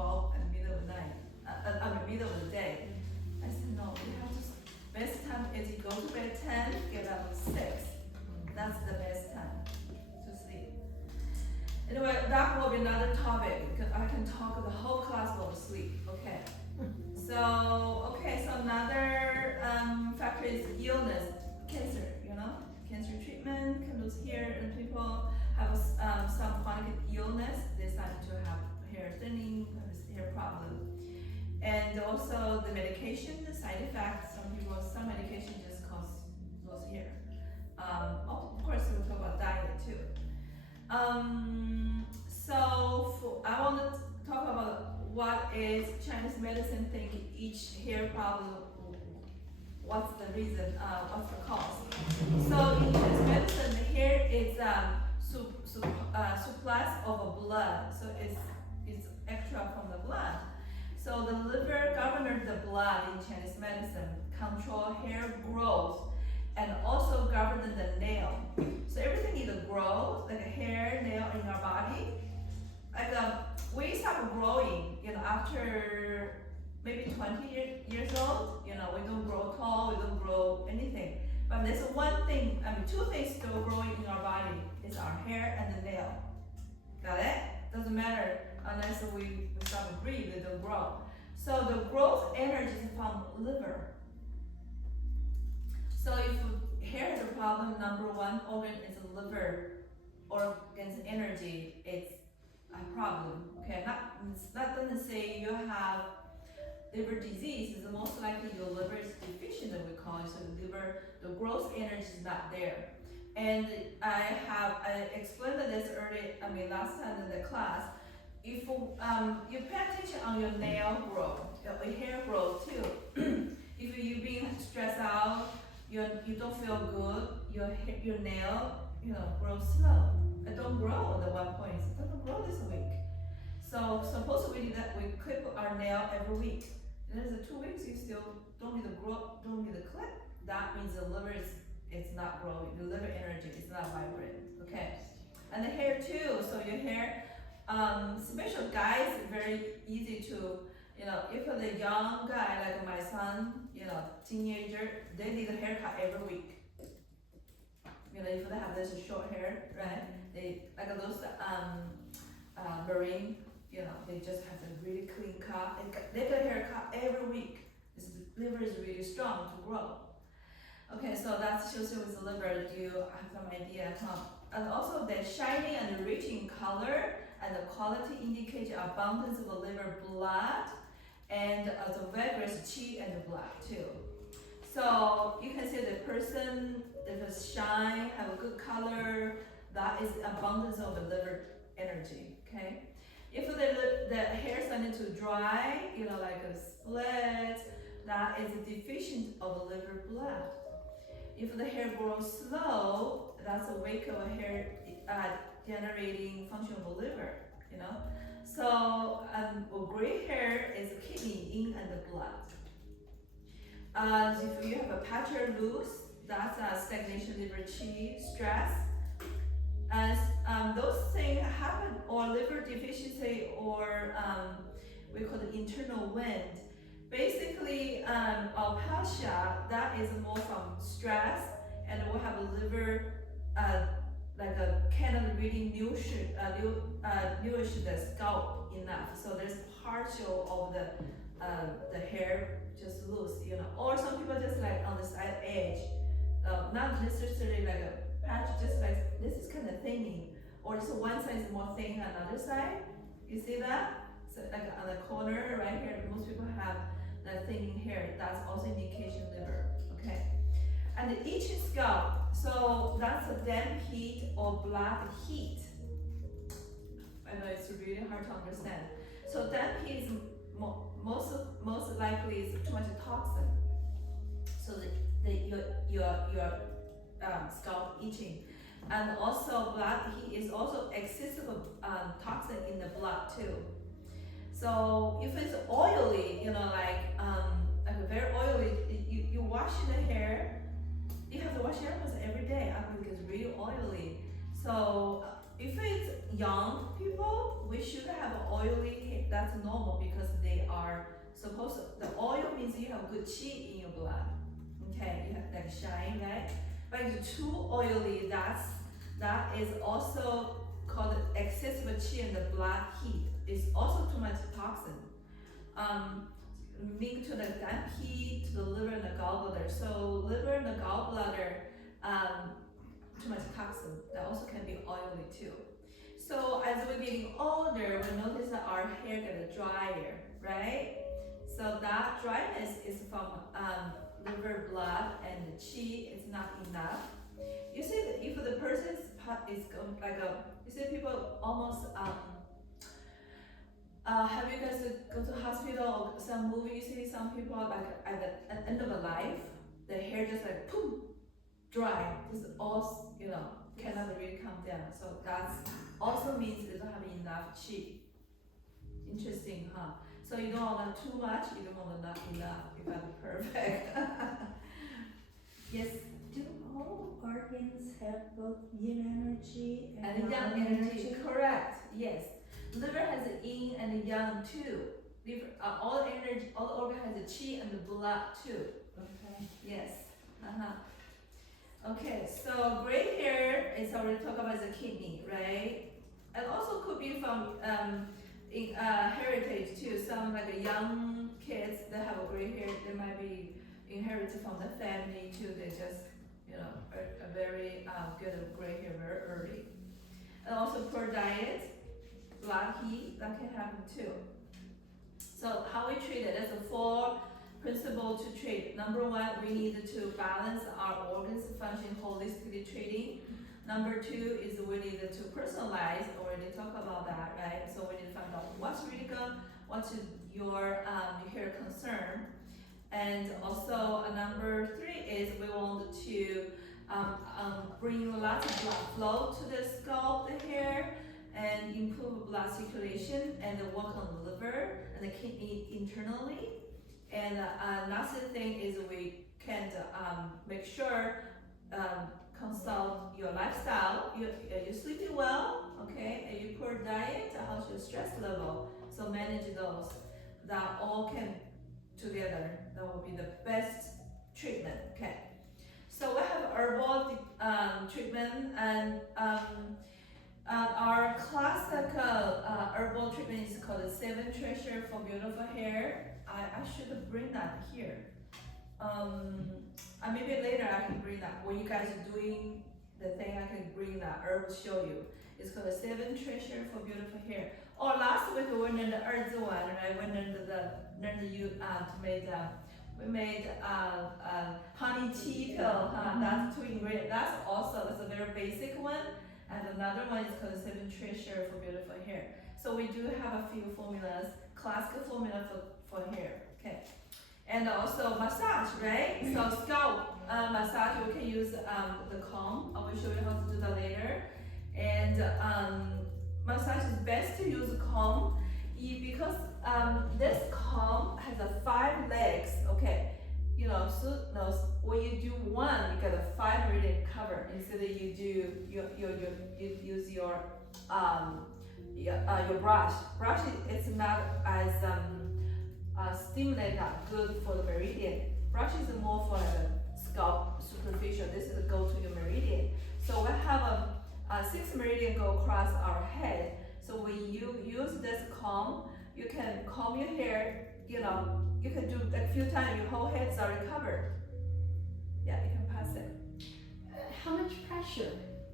12 in the middle of the night, middle of the day. I said, no, you have to, best time is you go to bed 10, get up at 6. That's the best time to sleep. Anyway, that will be another topic because I can talk the whole class about sleep. Okay. So another factor is illness, cancer. Cancer treatment can lose hair, and people have some chronic illness. They start to have hair thinning, hair problem, and also the medication, the side effects. Some medication just cause loss hair. Of course, we'll talk about diet too. I want to talk about what is Chinese medicine think each hair problem, what's the reason, what's the cause. So in Chinese medicine, the hair is surplus of blood, so it's extra from the blood. So the liver governs the blood in Chinese medicine, control hair growth, and also govern the nail. So everything either grows, like a hair, nail in our body. Like we start growing, after maybe 20 years old. We don't grow tall, we don't grow anything. But there's two things still growing in our body. It's our hair and the nail. Got it? Doesn't matter unless we start to breathe, they don't grow. So the growth energy is from liver. So if hair has a problem, number one organ is the liver organ's energy. It's a problem. Okay, that doesn't say you have liver disease. It's most likely your liver is deficient, that we call it. So the growth energy is not there. And I explained this last time in the class. If you pay attention on your nail growth, your hair growth too. If you're being stressed out, you don't feel good, your nail grows slow. It don't grow at the one point. It doesn't grow this week. So supposedly that we clip our nail every week. There's 2 weeks you still don't need the clip. That means the liver is not growing. The liver energy is not vibrant. Okay, and the hair too. So your hair, especially guys, very easy to. If the young guy like my son, teenager, they need a haircut every week. If they have this short hair, right? They like those Marine, they just have a really clean cut. They get a haircut every week. The liver is really strong to grow. Okay, so that shows you with the liver. Do you have some idea? And also the shiny and rich in color and the quality indicate abundance of the liver blood and the vigorous qi and the blood too. So you can see the person, if it's shine, have a good color, that is abundance of the liver energy. Okay. If the hair starting to dry, like a split, that is deficient of the liver blood. If the hair grows slow, that's a wake of hair generating function of the liver. So gray hair is kidney, yin, and the blood. If you have a patch or loose, that's a stagnation, liver qi, stress. As those things happen, or liver deficiency, or we call it internal wind. Basically, alopecia, that is more from stress, and we have a liver like a cannot really nourish the scalp enough. So there's partial of the hair just loose, Or some people just like on the side edge, not necessarily like a patch, just like this is kind of thinning, or just one side is more thin than another side. You see that? So like on the corner right here, most people have that thinning hair. That's also indication liver. Okay. And the itching scalp, so that's a damp heat or blood heat. I know it's really hard to understand. So damp heat is most likely is too much toxin. So your scalp itching, and also blood heat is also excessive toxin in the blood too. So if it's oily, like very oily, you wash the hair. You have to wash your hair every day because it's really oily. So if it's young people, we should have oily that's normal because they are supposed to, the oil means you have good qi in your blood. Okay, you have like shine, right? But if it's too oily, that is also called excessive qi and the blood heat. It's also too much toxin. Linked to the gut heat, to the liver and the gallbladder. So liver and the gallbladder, too much toxin. That also can be oily too. So as we're getting older, we notice that our hair gets drier, right? So that dryness is from liver blood and the qi is not enough. You see, that if the person is going like you see people almost have you guys go to hospital or some movie? You see some people like at the end of a life, their hair just like boom, dry. Just all cannot really come down. So that's also means they don't have enough qi. Interesting, huh? So you don't want too much, you don't want not enough. You gotta be perfect. Yes. Do all organs have both yin energy And yang energy, correct? Yes. Liver has a yin and a yang too. Liver, all energy, all organ has a qi and the blood too. Okay. Yes. Okay, so gray hair is already talked about as a kidney, right? And also could be from heritage too. Some like young kids that have a gray hair, they might be inherited from the family too. They just are very good at gray hair very early. And also poor diet, blood heat, that can happen too. So how we treat it? There's a 4 principles to treat. Number 1, we need to balance our organs function holistically treating. Number 2 is we need to personalize, already talk about that, right? So we need to find out what's really good, what's your hair concern. And also number 3 is we want to bring lots of blood flow to the scalp, the hair, and improve blood circulation and work on the liver and the kidney internally. And last thing is we can make sure consult your lifestyle. You're sleeping well, okay? And you poor diet, how's your stress level? So manage those. That all can together. That will be the best treatment. Okay. So we have herbal treatment and our classical herbal treatment is called the 7 treasure for beautiful hair. I should bring that here. Maybe later I can bring that. When you guys are doing the thing, I can bring that herb to show you. It's called the 7 treasure for beautiful hair. Or last week we learned the 2one, right? We made honey tea pill. That's 2 ingredients. That's a very basic one. And another one is called the 7 treasure for beautiful hair. So we do have a few formulas, classical formula for hair. Okay. And also massage, right? So scalp massage, we can use the comb. I will show you how to do that later. And massage is best to use a comb because this comb has 5 legs. Okay, so when you do one, you get a 5 meridian cover. Instead of you use your brush. Brush is not as stimulate that good for the meridian. Brush is more for the scalp superficial. This is go to your meridian. So we have a 6 meridian go across our head. So when you use this comb, you can comb your hair. You can do a few times. Your whole head's already covered. Yeah, you can pass it. How much pressure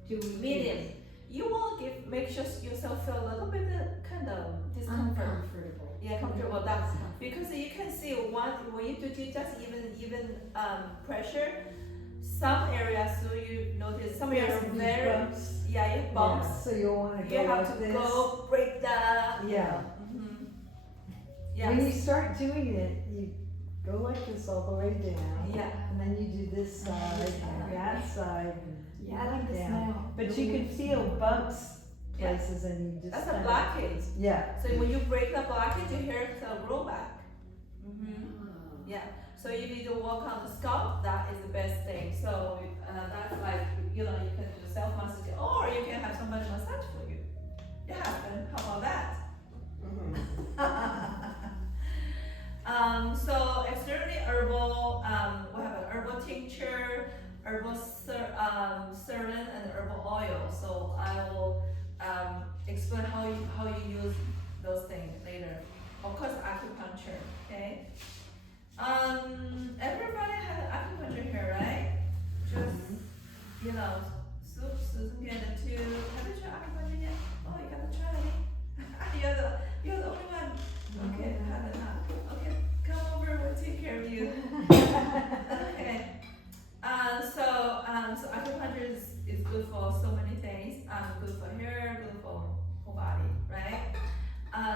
do we Medium. use? You will make sure yourself feel a little bit kind of discomfort. Uncomfortable. Yeah, comfortable. That's because you can see when you do just even pressure, some areas so you notice some areas very bumps. you have bumps. Yeah, so you'll want to go You have like to this. go break that. Yeah. Yes. When you start doing it, you go like this all the way down. Yeah. And then you do this side and that side. And Yeah, I like this down. now. But you can feel bumps places and you just That's a kinda- blockage. Yeah. So when you break the blockage, your hair will grow back. Yeah. So you need to work on the scalp. That is the best thing. So that's like you can do self massage, or you can have somebody massage for you. Your husband. How about that? So externally herbal, we have an herbal tincture, herbal serum, and herbal oil. So I will explain how you use those things later. Of course, acupuncture. Okay. Everybody has acupuncture here, right? Just you know, Susan get it too. Have you tried acupuncture yet? Oh, you gotta try it. you're the only one. Okay, have it now. Okay, come over, we'll take care of you. Okay. So acupuncture is good for so many things. Good for hair, good for whole body, right?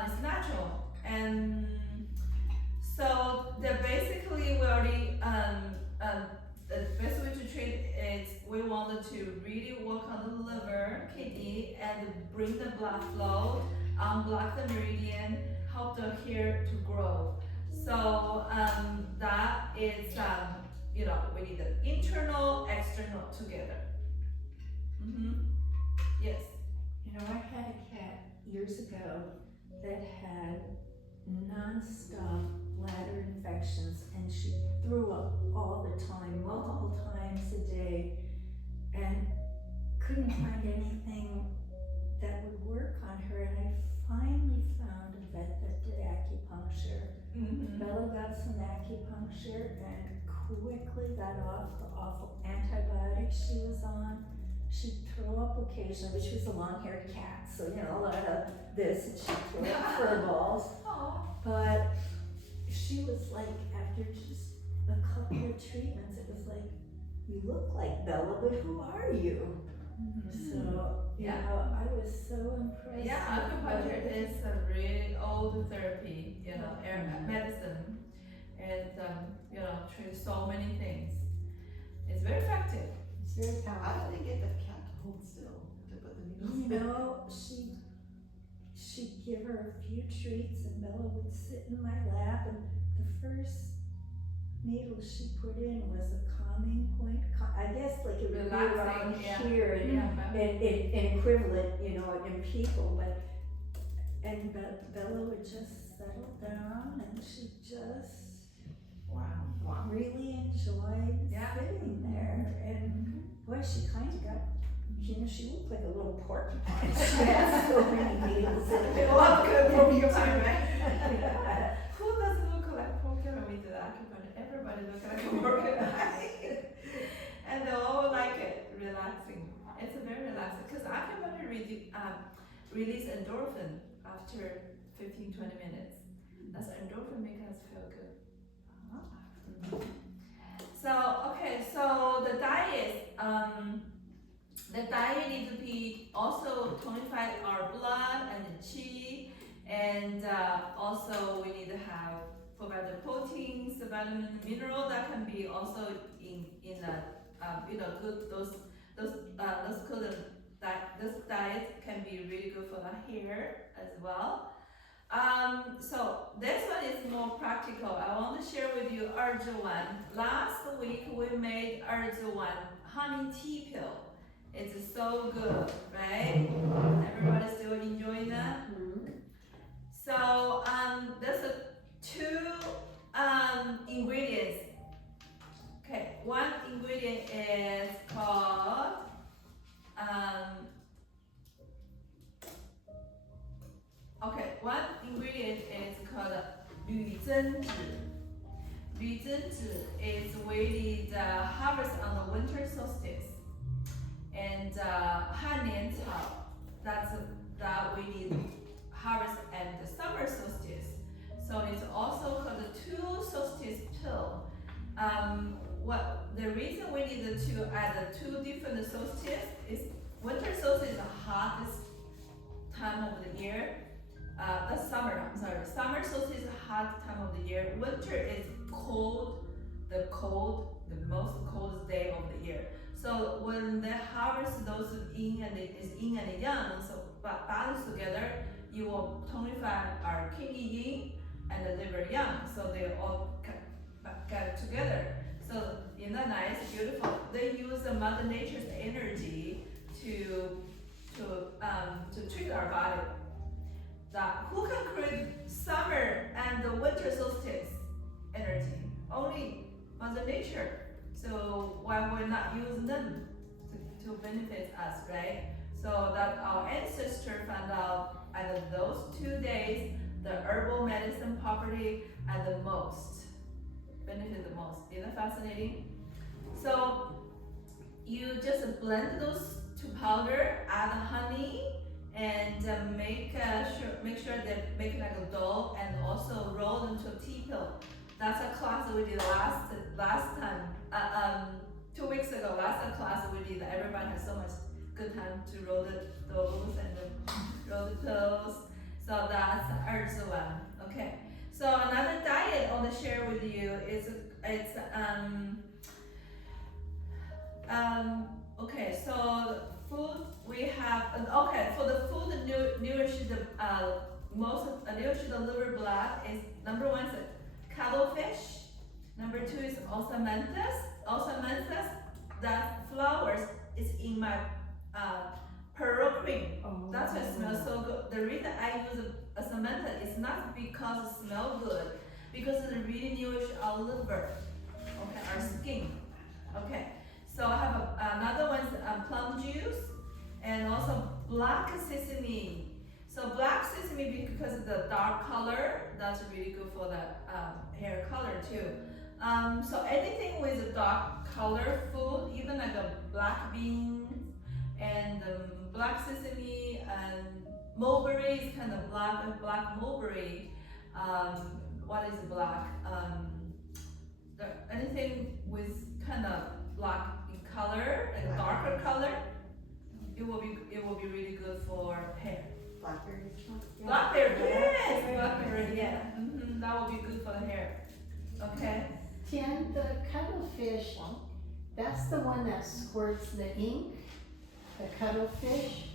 It's natural, and so the basically we already the best way to treat is we wanted to really work on the liver, kidney, and bring the blood flow, unblock the meridian, help the hair to grow. So that is we need the internal, external together. Yes. You know, I had a cat years ago that had non-stop bladder infections, and she threw up all the time, multiple times a day, and couldn't find anything that would work on her. And I finally found a vet that did acupuncture. Bella got some acupuncture and quickly got off the awful antibiotics she was on. She'd throw up occasionally, but she was a long-haired cat, so a lot of this, and she'd throw up fur balls. But she was like, after just a couple of treatments, it was like, you look like Bella, but who are you? So, I was so impressed. Yeah, acupuncture is a really old therapy, medicine, and treats so many things. It's very effective. It's very How powerful. do they get the cat to hold still to put the needles? She'd give her a few treats, and Bella would sit in my lap, and the first needle she put in was a calming point. I guess like it would be around here, and an equivalent, in people, and Bella would just settle down, and she just Wow. really enjoyed sitting there, and boy, she kind of got, she looked like a little porcupine. She had so many needles in They her. love good porcupine, right? Yeah. Who doesn't look like porcupine with the acupuncture? Everybody looks like a porcupine. And they all like it, relaxing. It's very relaxing because acupuncture release endorphin after 15-20 minutes. That's endorphin make us feel good. So the diet needs to be also tonify our blood and the chi, and also we need to have provide the proteins, the vitamin, mineral that can be also in good those good this diet can be really good for the hair as well. So this one is more practical. I want to share with you Arjuwan. Last week we made Arjuwan honey tea pill. It's so good, right? Everybody still enjoying that? So there's two ingredients. Okay, one ingredient is called one ingredient is called 铝增脂. 铝增脂 is we need harvest on the winter solstice, and 旱年草 that we need harvest at the summer solstice. So it's also called the two solstice pill. What the reason we need to add the two different solstices is winter solstice is the hottest time of the year. That's summer. I'm sorry. Summer solstice is the hot time of the year. Winter is cold, the most coldest day of the year. So when they harvest those yin and yang, so balance together, you will tonify our kidney yin and the liver yang. So they all get together. So isn't that nice, beautiful? They use the Mother Nature's energy to treat our body. Who can create the nature. So why would not use them to benefit us, right? So that our ancestor found out at those 2 days, the herbal medicine property at the most, benefit the most. Isn't that fascinating? So you just blend those to powder, add honey, and make sure that make like a dough, and also roll them to a tea pill. That's a class that we did last time. 2 weeks ago, last class we did. Everybody had so much good time to roll the doughs and roll the pills. So that's herbs one. Okay. So another diet I want to share with you is okay. So food we have. Okay, for the food nourish the nourish the liver blood is number 1 is cuttlefish. Number 2 is osmanthus. Osmanthus, that flowers is in my pearl cream. That's why it smells so good. The reason I use osmanthus is not because it smells good, because it really nourish our liver, okay, our skin. Okay, so I have another one's plum juice, and also black sesame. So black sesame, because of the dark color, that's really good for the hair color too. So anything with a dark color food, even like a black beans and black sesame and mulberry is kind of black mulberry. What is black? Anything with kind of black in color and darker color, it will be really good for hair. Blackberry. Blackberry, yes, blackberry, yeah. That will be good for the hair. Okay. Tian, the cuttlefish, that's the one that squirts the ink, the cuttlefish?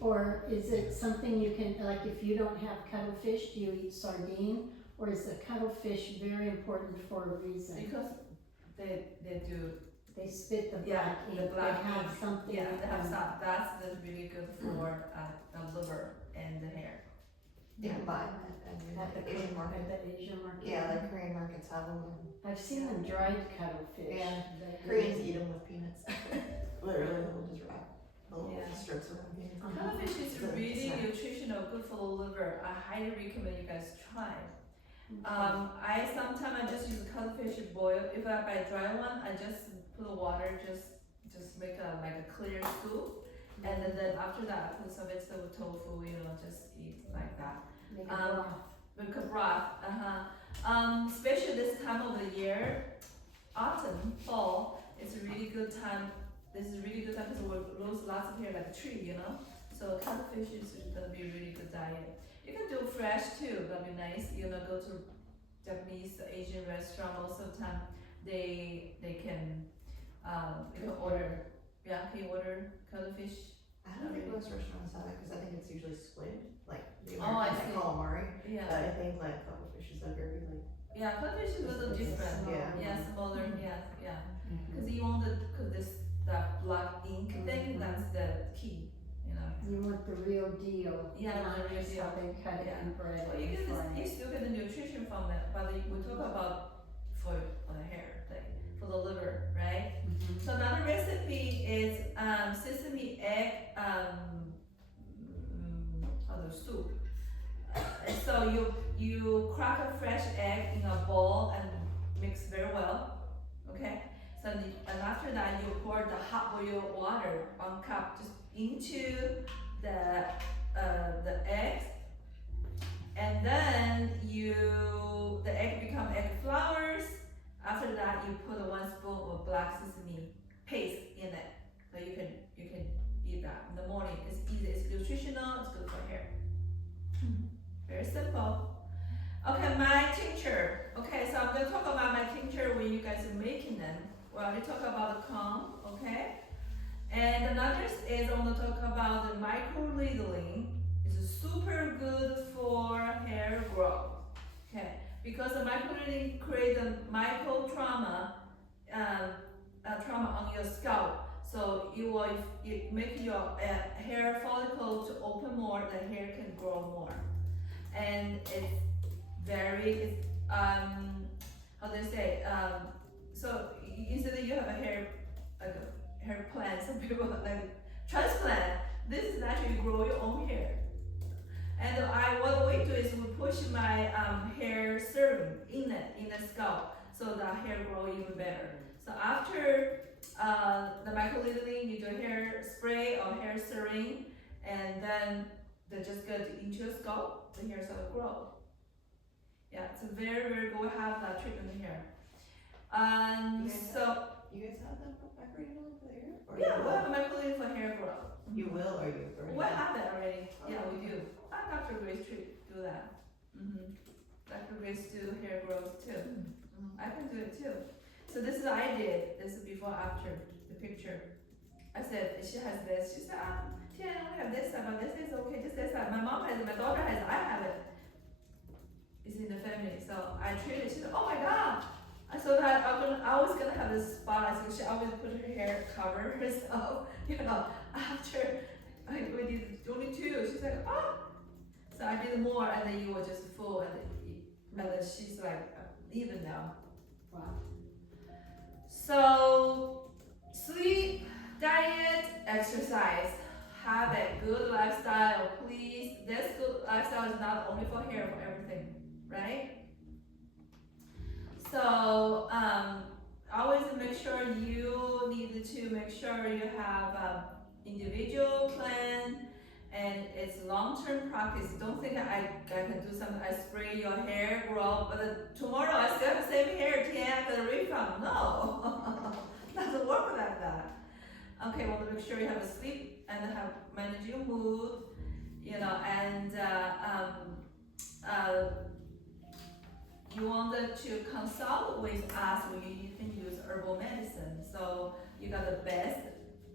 Or is it something you can, like if you don't have cuttlefish, do you eat sardine? Or is the cuttlefish very important for a reason? Because they do, They spit the yeah, black ink, the black they have ink. something. Yeah, they have um, some. That's really good for the liver and the hair. You can buy them At the Asian market. At the Asian market. Yeah, like Korean markets have them. I've seen them dried cuttlefish. Yeah, that- Koreans eat them with peanuts. Literally, they'll just wrap little Yeah. strips around peanuts. Cuttlefish is Good really snack. nutritional, good for the liver. I highly recommend you guys try. I sometimes just use cuttlefish boil. If I buy dry one, I just put the water, just make like a clear soup, and then after that, I put some vegetable tofu. Just eat like that. Make a broth. With a broth. Especially this time of the year, autumn, fall. It's a really good time. This is a really good time because we lose lots of hair like a tree. So cuttlefish is gonna be a really good diet. You can do fresh too, that'd be nice. Go to Japanese, Asian restaurant, most of the time they can, you can order, can you order cuttlefish? I don't think most restaurants have it because I think it's usually squid, like the Oh, I American see. calamari. Yeah, But I think like cuttlefish is a very like. yeah, cuttlefish is a little different. Yeah. Smaller, yeah. Mhm. Because you want that black ink thing, that's the key, You want the real deal. Yeah, not the real just deal. how they cut it Yeah. and bread Well, you and fry you it. still get the nutrition from it, but we talk about for the hair thing, for the liver, right? Mhm. So another recipe is sesame egg soup. So you crack a fresh egg in a bowl and mix very well, okay? And after that you pour the hot boiled water 1 cup just into the eggs, and then the egg become egg flowers. After that you put 1 spoon of black sesame paste in it, so you can eat that in the morning. It's easy, it's nutritional, it's good for hair. Very simple. Okay, my tincture. Okay, so I'm gonna talk about my tincture when you guys are making them. We already talked about the comb, okay? And another is I want to talk about the micro-needling. It's super good for hair growth, okay? Because the micro-needling creates a micro trauma on your scalp. So it make your hair follicle to open more, the hair can grow more. And it's very, how do you say, so instead of you have a hair, like a hair plant, some people like transplant, this is naturally grow your own hair. And what we do is we push my hair serum in the scalp, so the hair grow even better. So after the microneedling, you do hair spray or hair serum, and then they just get into your scalp, the hair start to grow. Yeah, it's a very, very good. We have that treatment here. So You guys have that microneedling for the hair? Or yeah, you we have a microneedling for hair growth. You will, or you already? We have that already. Yeah, Okay. we do. Dr. Grace do that. Dr. Grace do hair growth too. I can do it too. So this is what I did. This is before after the picture. I said she has this. She said, Tia, I have this, but this is okay. Just this. My mom has it. My daughter has it. I have it. It's in the family. So I treated. She said, oh my god. So that I was gonna have this spot. So she always put her hair cover herself. After we did only 2, she's like, ah. So I did more, and then you were just full, and then she's like even now. Wow. So sleep, diet, exercise, have a good lifestyle, please. This good lifestyle is not only for hair, for everything, right? So always make sure you need to make sure you have individual plan, and it's long-term practice. Don't think I can do something, I spray your hair grow, but tomorrow I still have the same hair, I'm gonna refund. No, doesn't work like that. Okay, want to make sure you have a sleep and have manage your mood, and you wanted to consult with us, you can use herbal medicine, so you got the best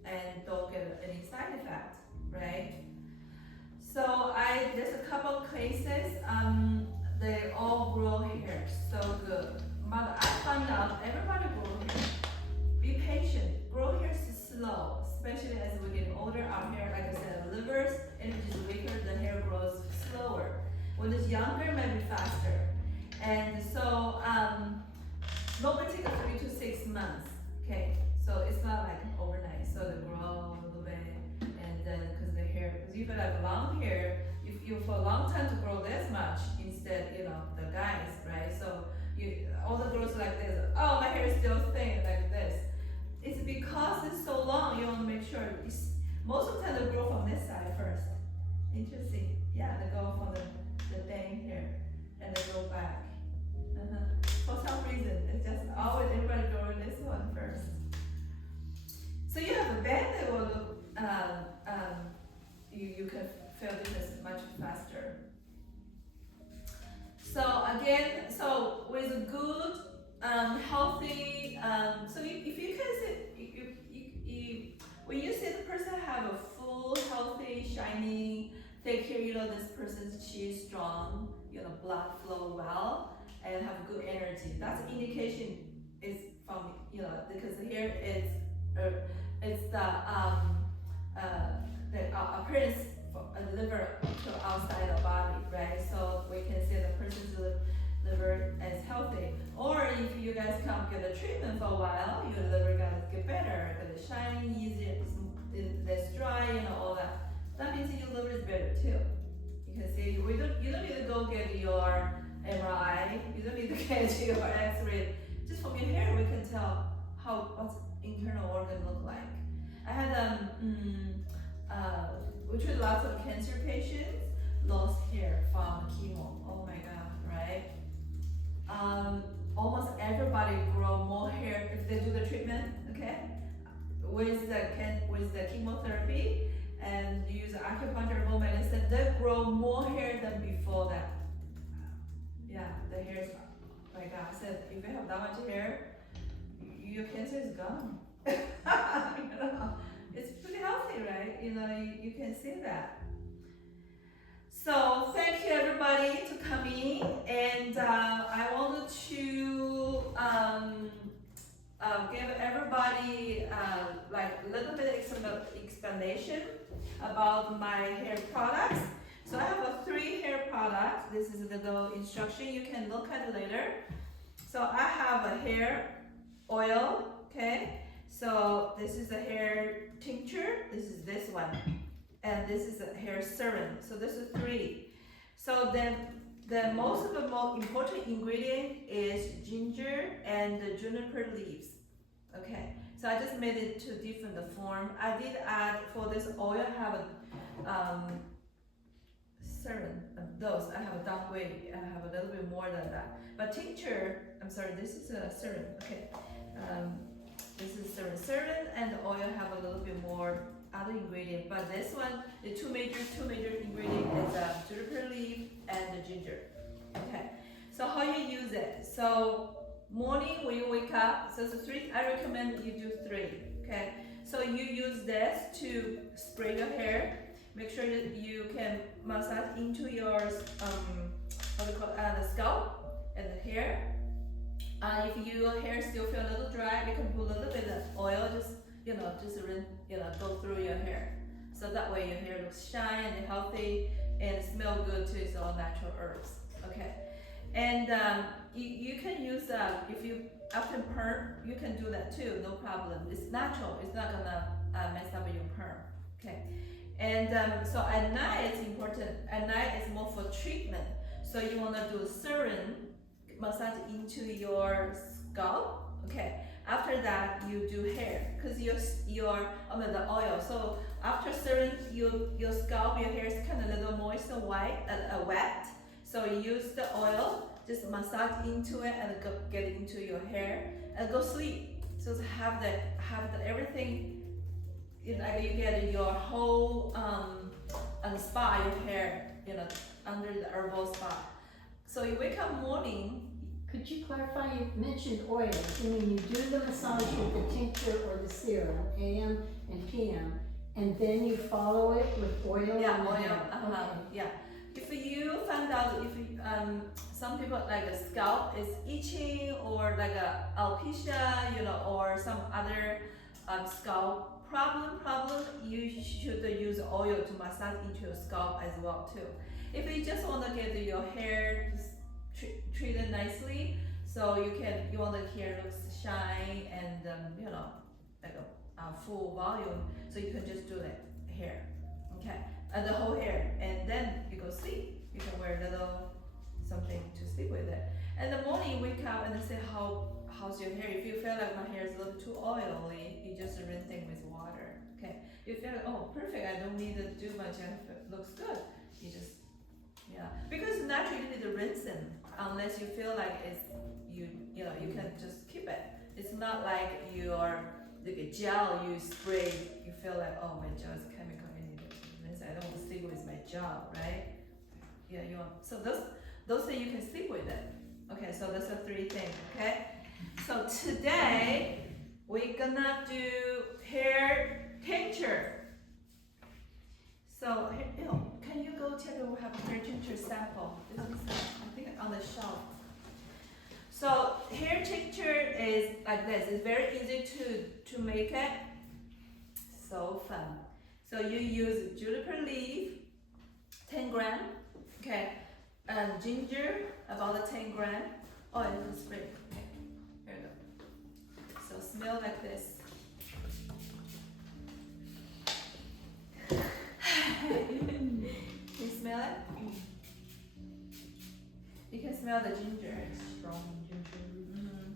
and don't get any side effect, right? So there's a couple cases, they all grow hair so good, but I found out everybody grow hair. Be patient, grow hair is slow, especially as we get older, our hair, like I said, livers, energy is weaker, the hair grows slower. When it's younger, it might be faster. And so, normally take 3 to 6 months, okay? So it's not like overnight, so they grow a little bit, and then, because the hair, because if you have long hair, if you for a long time to grow this much, instead, the guys, right? So, all the girls like this, oh, my hair is still thin, like this. It's because it's so long, you want to make sure, most of the time they grow from this side first. Interesting, yeah, they go from the bang here, and they go back. For some reason, it's just always everybody growing this one first. So you have a band that will look, you can feel this much faster. So again, with a good, healthy, so if you can see, when you see the person have a full, healthy, shiny, take care, this person's chi is strong, blood flow well, and have good energy. That's an indication is from, because here it's the appearance for liver to outside the body, right? So we can see the person's liver is healthy. Or if you guys come get a treatment for a while, your liver gonna get better, get shiny, easier, less dry, all that. That means your liver is better too. You can see you don't need to go get your MRI, you don't need to get your X-ray. Just from your hair, we can tell what's internal organ look like. I had we treat lots of cancer patients, lost hair from chemo. Oh my god, right? Almost everybody grow more hair if they do the treatment, okay? With the chemotherapy and use acupuncture, herbal medicine, they grow more hair than before that. Yeah, the hair is, oh my god, I said, if you have that much hair, your cancer is gone. It's pretty healthy, right? You can see that. So thank you everybody to coming, and I wanted to give everybody like a little bit explanation about my hair products. So I have 3 hair products. This is the little instruction, you can look at it later. So I have a hair oil, okay? So this is a hair tincture, this is this one, and this is a hair serum. So this is 3. So then the most important ingredient is ginger and the juniper leaves. Okay, so I just made it to different form. I did add for this oil, I have a serum of those. I have a downweight, I have a little bit more than that. But tincture, I'm sorry, this is a serum. Okay, this is serum, and the oil have a little bit more other ingredient. But this one, the two major ingredient is juniper leaf and the ginger. Okay, so how you use it? So morning when you wake up, so it's 3. I recommend you do 3. Okay, so you use this to spray your hair. Make sure that you can massage into your the scalp and the hair. If your hair still feel a little dry, you can put a little bit of oil, just go through your hair. So that way your hair looks shiny and healthy and smell good too. It's all natural herbs. Okay, and you can use if you after perm, you can do that too. No problem. It's natural. It's not gonna mess up your perm. Okay, and so at night it's important. At night it's more for treatment. So you wanna do serum massage into your scalp. Okay, after that you do hair because your the oil. So after serum, your scalp, your hair is kind of a little moist and wet. So you use the oil, just massage into it and get it into your hair and go sleep. So to have the everything, you get your whole spa, your hair, under the herbal spa. So you wake up morning. Could you clarify, you mentioned oil, you mean you do the massage with the tincture or the serum, AM and PM, and then you follow it with oil? Yeah, on the oil. hair? Okay. Yeah. If you find out some people like a scalp is itching or like a alopecia, or some other scalp problem, you should use oil to massage into your scalp as well too. If you just want to get your hair just treated nicely, so you want the hair looks shine and like a full volume, so you can just do that hair, okay, and the whole hair, and then you go sleep. You can wear a little something to sleep with it. And the morning you wake up and then say how's your hair. If you feel like my hair is a little too oily, you just rinse it with water. Okay, you feel like, oh perfect, I don't need to do much, it looks good, you just because naturally you need to rinse them unless you feel like it's you can just keep it. It's not like like a gel you spray, you feel like, oh my gel is chemical, I need to rinse it. I don't want to sleep with my gel, right? Yeah, you want, so those things you can sleep with it. Okay, so that's the 3 things, okay? So today we're gonna do hair tincture. So can you go check if we have a hair tincture sample? This is I think on the shelf. So hair tincture is like this. It's very easy to make it. So fun. So you use juniper leaf, 10 gram, okay, and ginger about 10 gram. Oh, it's spray. Okay, here we go. So smell like this. You smell it? You can smell the ginger. Strong ginger.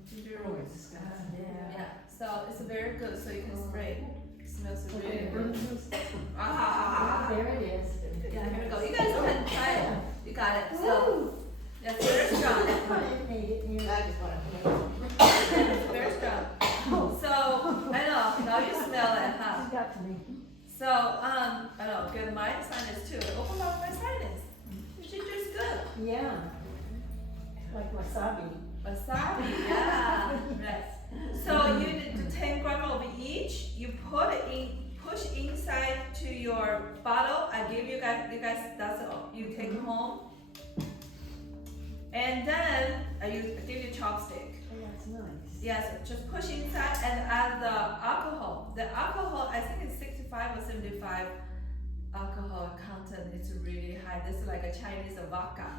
Ginger Oh, roots. it's disgusting. Yeah. So it's very good. So you can spray. It smells really Okay. good. Ah. There it is. Yeah, here we go. You guys can try it. You got it. So Woo! that's very strong. It made it near. I just want to It's very strong. So I know. Now you smell it, huh? It got to me. So I know. Get my sinus too. Open up my sinus. Ginger is good. Yeah. Like wasabi. Wasabi, yeah. Right. So you do 10 gram of each. You push inside to your bottle. I give you guys that's all. You take home. And then I give you chopstick. Oh, that's nice. Yes, just push inside and add the alcohol. The alcohol, I think it's 65 or 75 alcohol content. It's really high. This is like a Chinese vodka.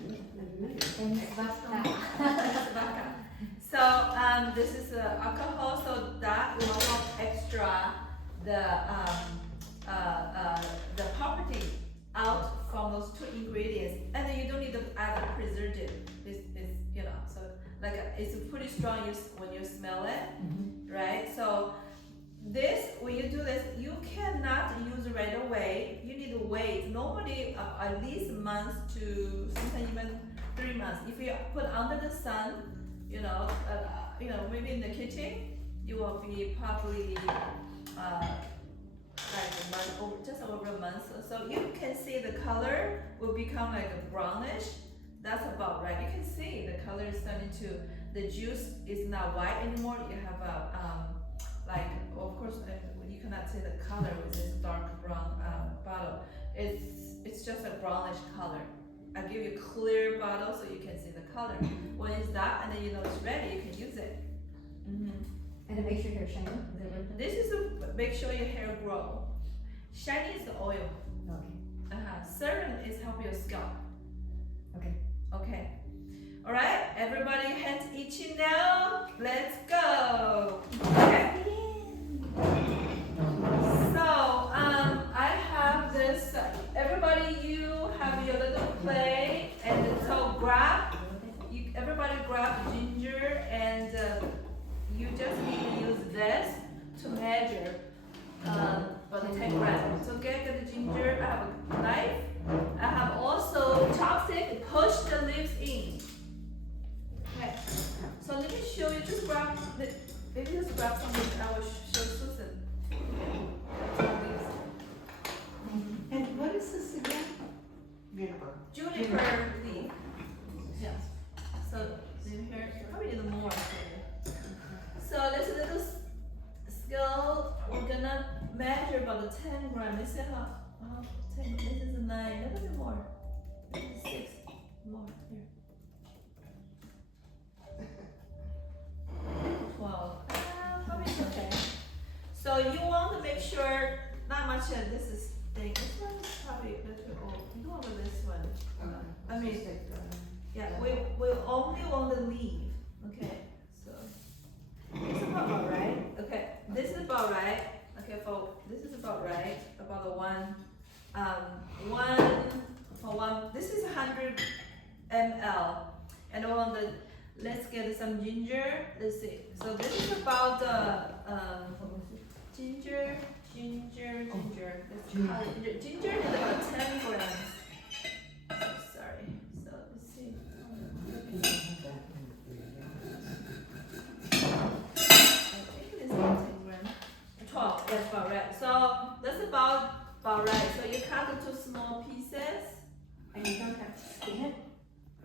And vodka. Vodka. So this is alcohol, so that will help extra the property out from those two ingredients, and then you don't need to add a preservative. It's you know, so like it's pretty strong when you smell it, right? So this, when you do this, you cannot use right away. You need to wait. Normally at least a month to sometimes even 3 months. If you put under the sun, maybe in the kitchen, you will be probably like a month, just over a month. So you can see the color will become like a brownish. That's about right. You can see the color is starting to, the juice is not white anymore. You have a of course, you cannot see the color with this dark brown bottle. It's just a brownish color. I give you a clear bottle so you can see the color. When it's that, and then you know it's ready, you can use it. And it makes your hair shiny. Is it right? This is to make sure your hair grow. Shiny is the oil. Okay. Serum is help your scalp. Okay. Okay. All right, everybody, hands itching now. Let's go. Okay. So I have this. Everybody, you have your little plate, and so everybody grab ginger, and you just need to use this to measure about 10 grams. So get the ginger. I have a knife. I have also chopstick. Push the leaves in. Okay. So let me show you. Just grab maybe just grab something. I will show Susan. And what is this again? Juniper leaf. Yeah. So here, probably need more. So this little scale, we're gonna measure about the 10 grams. Let's see how 10. This is 9. A little bit more. This is 6. More here. 12. Probably okay. So you want to make sure not much of this is thick. This one is probably a little bit old. You want this one. I mean, yeah, we only want the leaf. Okay, so this is about right. Okay, this is about right. Okay, this is about right. About the one. This is 100 ml, and I want the. Let's get some ginger. Let's see. So this is about ginger. Ginger is about 10 grams. Sorry. So let's see. I think it is about 10 grams. 12. That's about right. So that's about right. So you cut it too small.